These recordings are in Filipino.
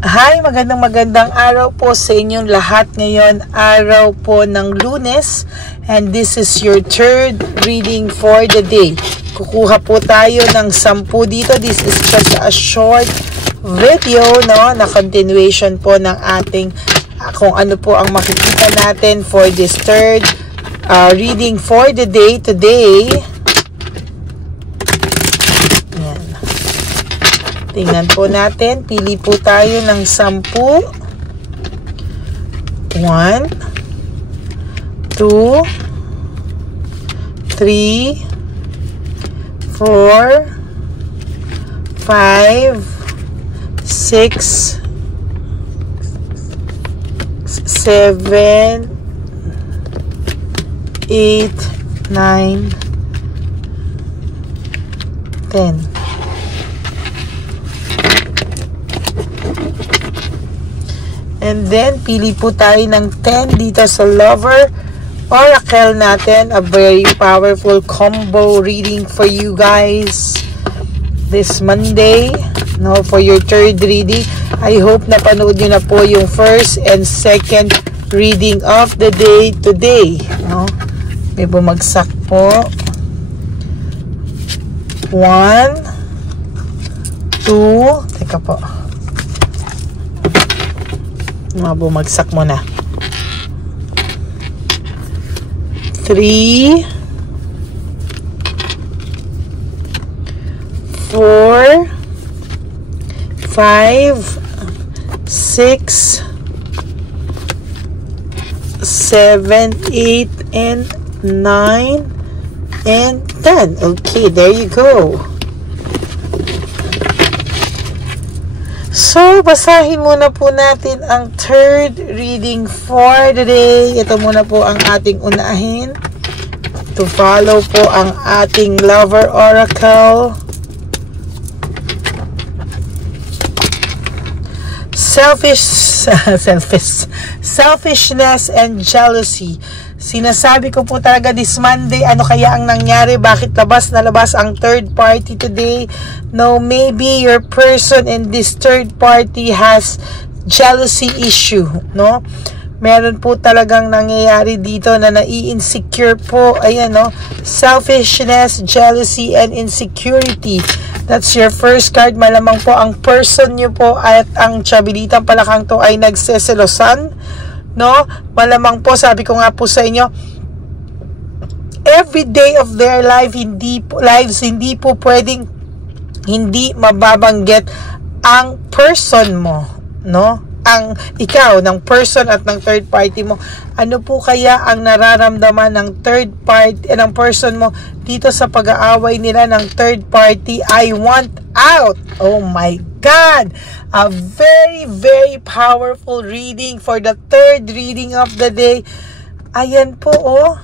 Hi, magandang araw po sa inyong lahat. Ngayon, araw po ng Lunes, and this is your third reading for the day. Kukuha po tayo ng 10 dito. This is just a short video, no, na continuation po ng ating kung ano po ang makikita natin for this third reading for the day today. Tingnan po natin. Pili po tayo ng 10. 1, 2, 3, 4, 5, 6, 7, 8, 9, 10. And then, pili po tayo ng 10 dito sa Lover Oracle natin. A very powerful combo reading for you guys this Monday, no, for your third reading. I hope napanood nyo na po yung first and second reading of the day today, no? May bumagsak po. 1, 2, teka po. Bumagsak mo na. 3, 4, 5, 6, 7, 8, and 9, and 10. Okay, there you go. So, basahin muna po natin ang third reading for the day. Ito muna po ang ating unahin. To follow po ang ating Lover Oracle. Selfishness and jealousy. Sinasabi ko po talaga this Monday, ano kaya ang nangyari? Bakit labas na labas ang third party today? No, maybe your person in this third party has jealousy issue, no? Meron po talagang nangyayari dito na nai-insecure po. Ayan, no? Selfishness, jealousy, and insecurity. That's your first card. Malamang po ang person nyo po at ang Chabilitang Palakang to ay nagseselosan, no? Malamang po, sabi ko nga po sa inyo, every day of their hindi po pwedeng hindi mababanggit ang person mo, no? Ang ikaw, ng person at ng third party mo. Ano po kaya ang nararamdaman ng third party, ng person mo dito sa pag-aaway nila ng third party? I want out. Oh my God! A very, very powerful reading for the third reading of the day. Ayan po, oh.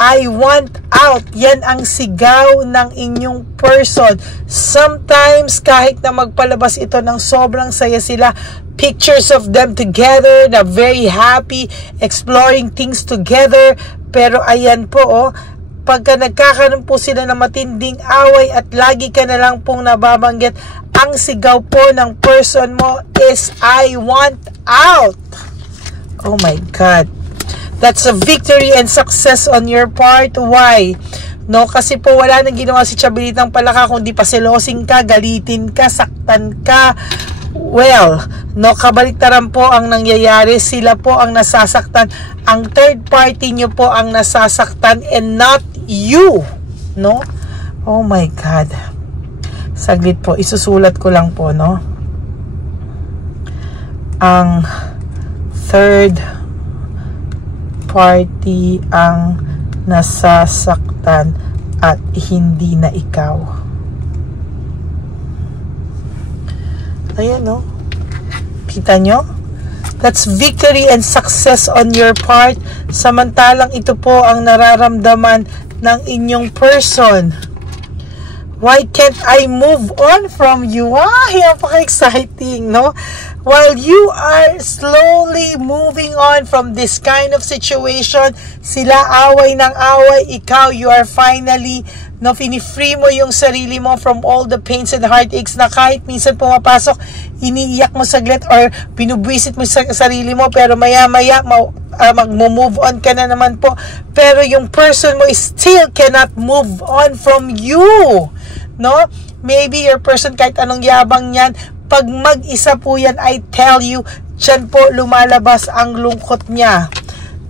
I want out. Yan ang sigaw ng inyong person. Sometimes, kahit na magpalabas ito ng sobrang saya sila, pictures of them together, na very happy, exploring things together. Pero ayan po, oh, pagka nagkakaroon po sila ng matinding away at lagi ka na lang pong nababanggit, ang sigaw po ng person mo is, I want out. Oh my God. That's a victory and success on your part. Why? No, kasi po wala nang ginawa si Chabilitang Palaka kundi paselosing ka, galitin ka, saktan ka. Well, no, kabaliktaran po ang nangyayari. Sila po ang nasasaktan. Ang third party nyo po ang nasasaktan and not you. No? Oh my God. Saglit po, isusulat ko lang po, no? Ang third party ang nasasaktan at hindi na ikaw. Ayan, no? Kita nyo? That's victory and success on your part. Samantalang ito po ang nararamdaman ng inyong person. Why can't I move on from you? Napaka-exciting, no? While you are slowly moving on from this kind of situation, sila away ng away, ikaw, you are finally no, fini-free mo yung sarili mo from all the pains and heartaches na kahit minsan pumapasok, iniiyak mo saglit or binubwisit mo sa sarili mo, pero maya-maya mag-move on ka na naman po, pero yung person mo is still cannot move on from you, no? Maybe your person, kahit anong yabang yan, pag mag-isa po yan, I tell you, dyan po lumalabas ang lungkot niya.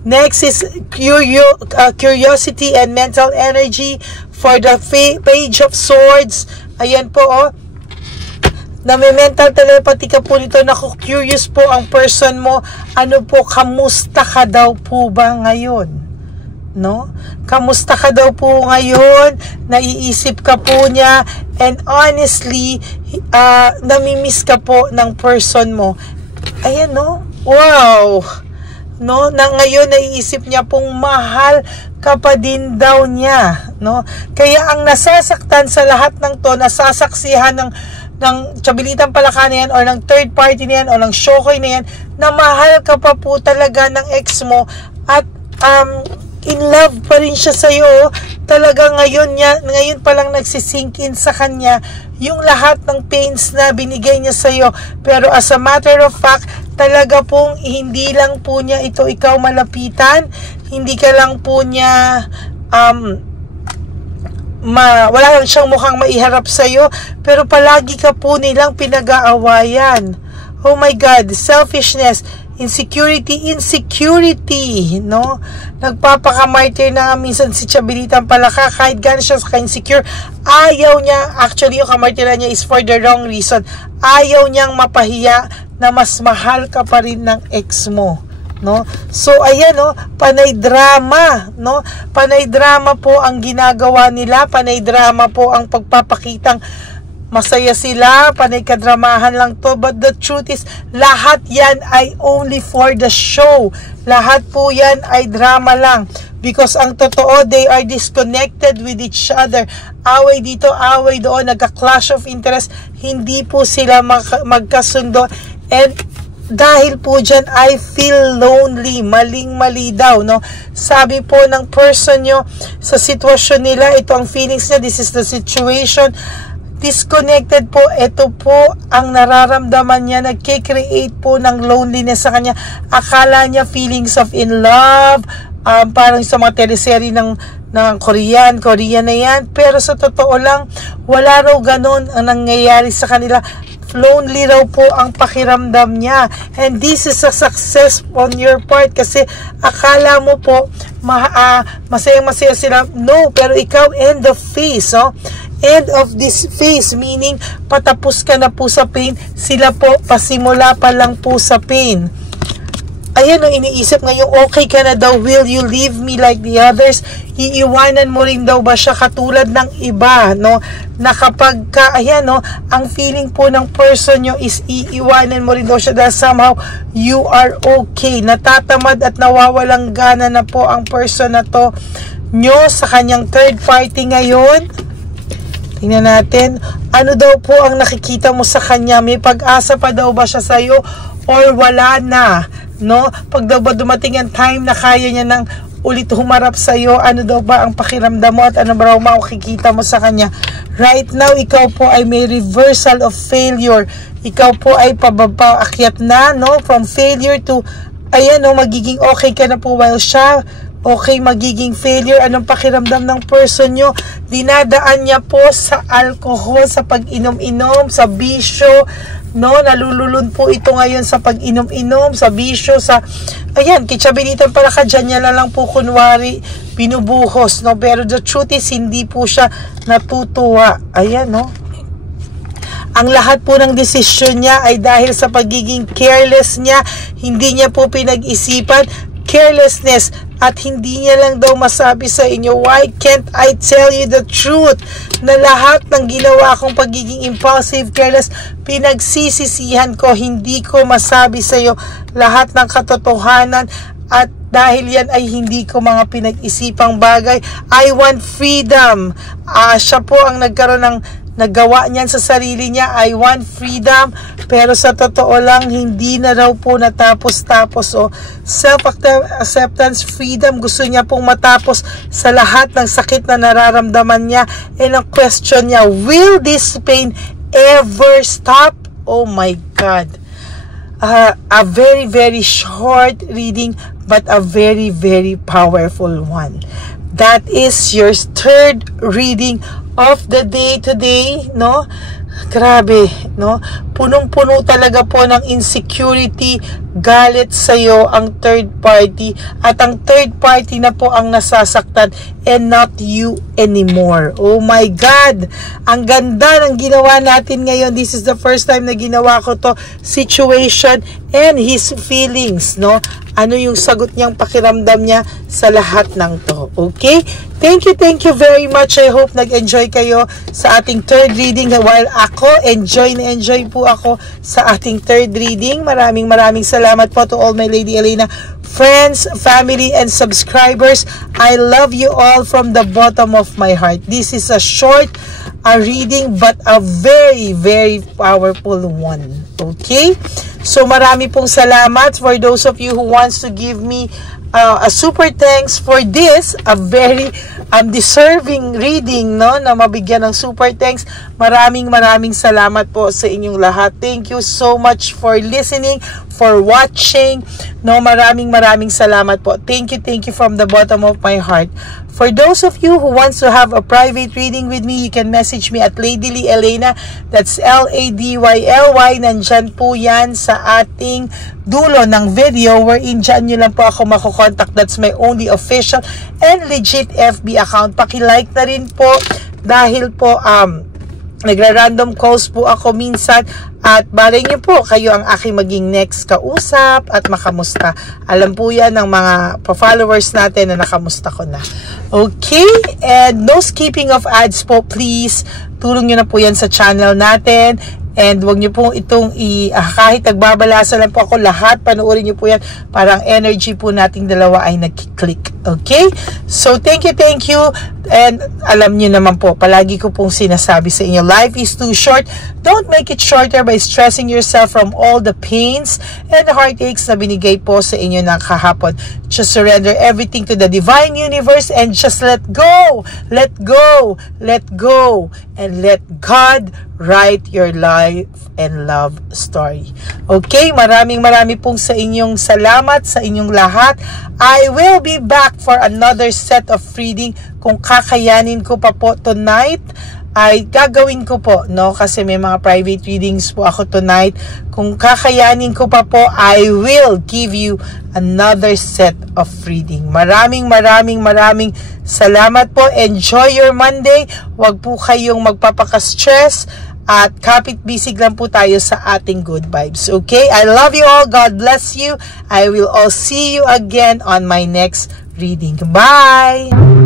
Next is curiosity and mental energy for the Page of Swords. Ayan po, oh. Nami-mental telepathy ka po nito. Naku, curious po ang person mo. Ano po, kamusta ka daw po ba ngayon? No? Kamusta ka daw po ngayon? Naiisip ka po niya. And honestly, namimiss ka po ng person mo. Ayan, no? Wow! No? Na ngayon, naiisip niya pong mahal ka pa din daw niya. No? Kaya ang nasasaktan sa lahat ng to, nasasaksihan ng Chabilitang Palaka na yan, or ng third party na yan, o ng Shokoy na yan, na mahal ka pa po talaga ng ex mo, at in love pa rin siya sa'yo. Talaga ngayon pa lang nagsisink in sa kanya yung lahat ng pains na binigay niya sa'yo. Pero as a matter of fact, talaga pong hindi lang po niya ikaw malapitan, hindi ka lang po niya wala lang siyang mukhang maiharap sa'yo, pero palagi ka po nilang pinag-aawayan. Oh my God, selfishness, insecurity, no? Nagpapakamartir na minsan si Chabilitang Palaka, kahit gano'n siya ka-insecure, ayaw niya, actually yung kamartiran niya is for the wrong reason, ayaw niyang mapahiya na mas mahal ka pa rin ng ex mo. No? So ayan, no, panay drama, no? Panay drama po ang ginagawa nila, panay drama po ang pagpapakitang masaya sila, panay kadramahan lang to. But the truth is, lahat yan ay only for the show. Lahat po yan ay drama lang. Because ang totoo, they are disconnected with each other. Away dito, away doon, nagka-clash of interest. Hindi po sila magkasundo. And dahil po dyan, I feel lonely. Maling-mali daw, no? Sabi po ng person nyo, sa sitwasyon nila, ito ang feelings niya, this is the situation. Disconnected po, ito po ang nararamdaman niya, nagkikreate po ng loneliness sa kanya. Akala niya feelings of in love, parang sa mga teleserye ng Korean na yan. Pero sa totoo lang, wala raw ganun ang nangyayari sa kanila. Lonely raw po ang pakiramdam niya. And this is a success on your part, kasi akala mo po masayang-masaya sila. No, pero ikaw, end of phase, oh. End of this phase, meaning patapos ka na po sa pain. Sila po, pasimula pa lang po sa pain. Ayan, no, iniisip ngayon, okay ka na daw, will you leave me like the others? Iiwanan mo rin daw ba siya katulad ng iba, no? Na kapag ka, ayan, no, ang feeling po ng person nyo is iiwanan mo rin daw siya dahil somehow you are okay. Natatamad at nawawalang gana na po ang person na to nyo sa kanyang third party ngayon. Tingnan natin, ano daw po ang nakikita mo sa kanya? May pag-asa pa daw ba siya sa'yo or wala na? No? Pag daw ba dumating ang time na kaya niya nang ulit humarap sa'yo, ano daw ba ang pakiramdam mo at ano ba makikita mo sa kanya? Right now, ikaw po ay may reversal of failure. Ikaw po ay pababa-akyat na, no? From failure to, ayan, no, magiging okay ka na po, while siya okay, magiging failure. Anong pakiramdam ng person nyo? Dinadaan niya po sa alcohol, sa pag-inom-inom, sa bisyo, no? Nalululun po ito ngayon sa pag-inom-inom, sa bisyo, sa, ayan, Chabilitang Palaka, dyan niya lang po kunwari binubuhos, no? Pero the truth is, hindi po siya natutuwa. Ayan, no? Ang lahat po ng desisyon niya ay dahil sa pagiging careless niya, hindi niya po pinag-isipan, carelessness, at hindi niya lang daw masabi sa inyo, why can't I tell you the truth? Na lahat ng ginawa kong pagiging impulsive, careless, pinagsisisihan ko, hindi ko masabi sa iyo lahat ng katotohanan, at dahil yan ay hindi ko mga pinag-isipang bagay. I want freedom. Siya po ang nagkaroon ng nagawa niyan sa sarili niya, I want freedom, pero sa totoo lang, hindi na raw po natapos-tapos. So, self-acceptance, freedom, gusto niya pong matapos sa lahat ng sakit na nararamdaman niya. And ang question niya, will this pain ever stop? Oh my God. A very, very short reading, but a very, very powerful one. That is your third reading of the day today, no? Grabe, no? Punong-puno talaga po ng insecurity, galit sa'yo ang third party, at ang third party na po ang nasasaktan and not you anymore. Oh my God! Ang ganda ng ginawa natin ngayon. This is the first time na ginawa ko to, situation and his feelings, no? Ano yung sagot niyang pakiramdam niya sa lahat ng to. Okay? Thank you very much. I hope nag-enjoy kayo sa ating third reading, while ako, enjoy po ako sa ating third reading. Maraming salamat po to all my Lady Elena friends, family, and subscribers. I love you all from the bottom of my heart. This is a short reading, but a very, very powerful one. Okay? So, marami pong salamat for those of you who wants to give me a super thanks for this, a very deserving reading, no, na mabigyan ng super thanks. Maraming salamat po sa inyong lahat. Thank you so much for listening, for watching, no. Maraming salamat po. Thank you from the bottom of my heart. For those of you who wants to have a private reading with me, you can message me at Ladyly Elena. That's LADYLY. Nandyan po yan sa ating dulo ng video, wherein dyan nyo lang po ako makukontak. That's my only official and legit FB account. Paki-like na rin po, dahil po nagra-random calls po ako minsan, at balay niyo po, kayo ang aking maging next kausap at makamusta. Alam po yan ng mga followers natin na nakamusta ko na. Okay? And no skipping of ads po, please. Tulong nyo na po yan sa channel natin. And wag nyo po itong kahit nagbabalasa lang po ako, lahat panoorin nyo po yan, parang energy po nating dalawa ay nag-click. Okay? So, thank you. And alam nyo naman po, palagi ko pong sinasabi sa inyo, life is too short. Don't make it shorter by stressing yourself from all the pains and heartaches na binigay po sa inyo ng kahapon. Just surrender everything to the divine universe and just let go. Let go. And let God write your life and love story. Okay? Marami pong sa inyong salamat, sa inyong lahat. I will be back for another set of reading. Kung kakayanin ko pa po tonight, ay gagawin ko po, no? Kasi may mga private readings po ako tonight. Kung kakayanin ko pa po, I will give you another set of reading. Maraming salamat po. Enjoy your Monday. Huwag po kayong magpapaka-stress, at kapit-bisig lang po tayo sa ating good vibes. Okay? I love you all. God bless you. I will all see you again on my next reading. Bye!